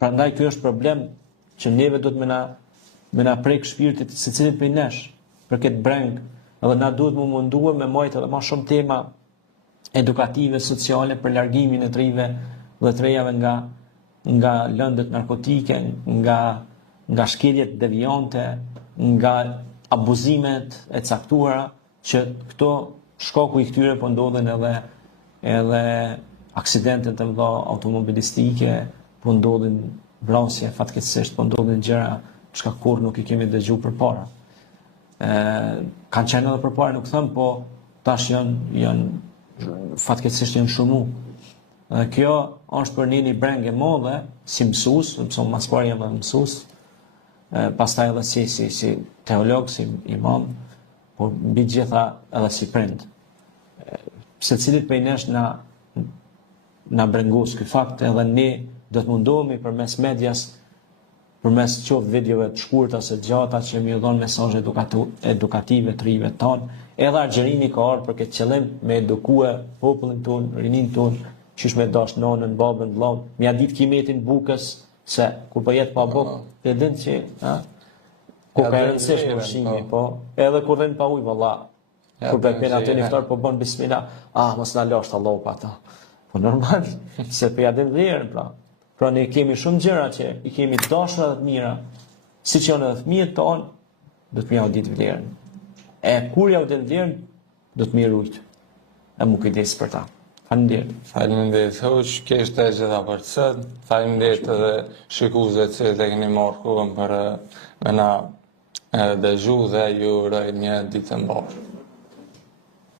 Prandaj ky është problem që neve do të me na prek shpirtit secilit prej nesh për këtë breng, edhe na duhet më munduar me majtë edhe më shumë tema edukative, sociale për largimin e të rive dhe të rejave nga lëndët narkotike, nga shkeljet devijante, nga abuzimet e caktuara, që këto shkaku i këtyre po ndodhen edhe aksidentet e mëdha automobilistike, po ndodhin vrasje, fatkeqësisht po ndodhin gjëra çka kur nuk i kemi dëgjuar përpara. Kanë qenë edhe përpara, nuk them, po tash janë fatkeqësisht janë shumë. Dhe kjo është për një breng e madhe si mësues, mëson mas pari jam mësues, pastaj edhe si teolog, si imam, por mbi gjitha edhe si prind. Secilit prej nesh na brengos ky fakt, edhe ne do të mundohemi përmes medias, përmes qoftë videove të shkurta ose të gjata që më dhon mesazhe edukative të rive tonë, edhe Argjerini ka ardhur për këtë qëllim, me edukue popullin ton, rinin ton, qysh me dash nonën, babën, vllahun, mja ditë kimetin bukës, se kur po jetë pa bukë, e din që, ku ka rëndësisht në ushqimi, po, edhe kur vjen pa ujë, valla, kur bëjnë atë iftar po bën bismillah, mos na lash Allahu pa ata. Po normal, se po ja din vlerën, pra. Pra ne kemi shumë gjëra që i kemi dashur edhe të mira, siç janë edhe fëmijët tonë, do të më jau ditë vlerën. E kur jau ditë vlerën, do të më rujt. E mu kujdes për ta. Faleminderit. Faleminderit. Hoq, kishte gjitha për të sot. Faleminderit edhe shikuesve që e keni marrë kohën për me na dëgju dhe ju uroj një ditë të mbarë.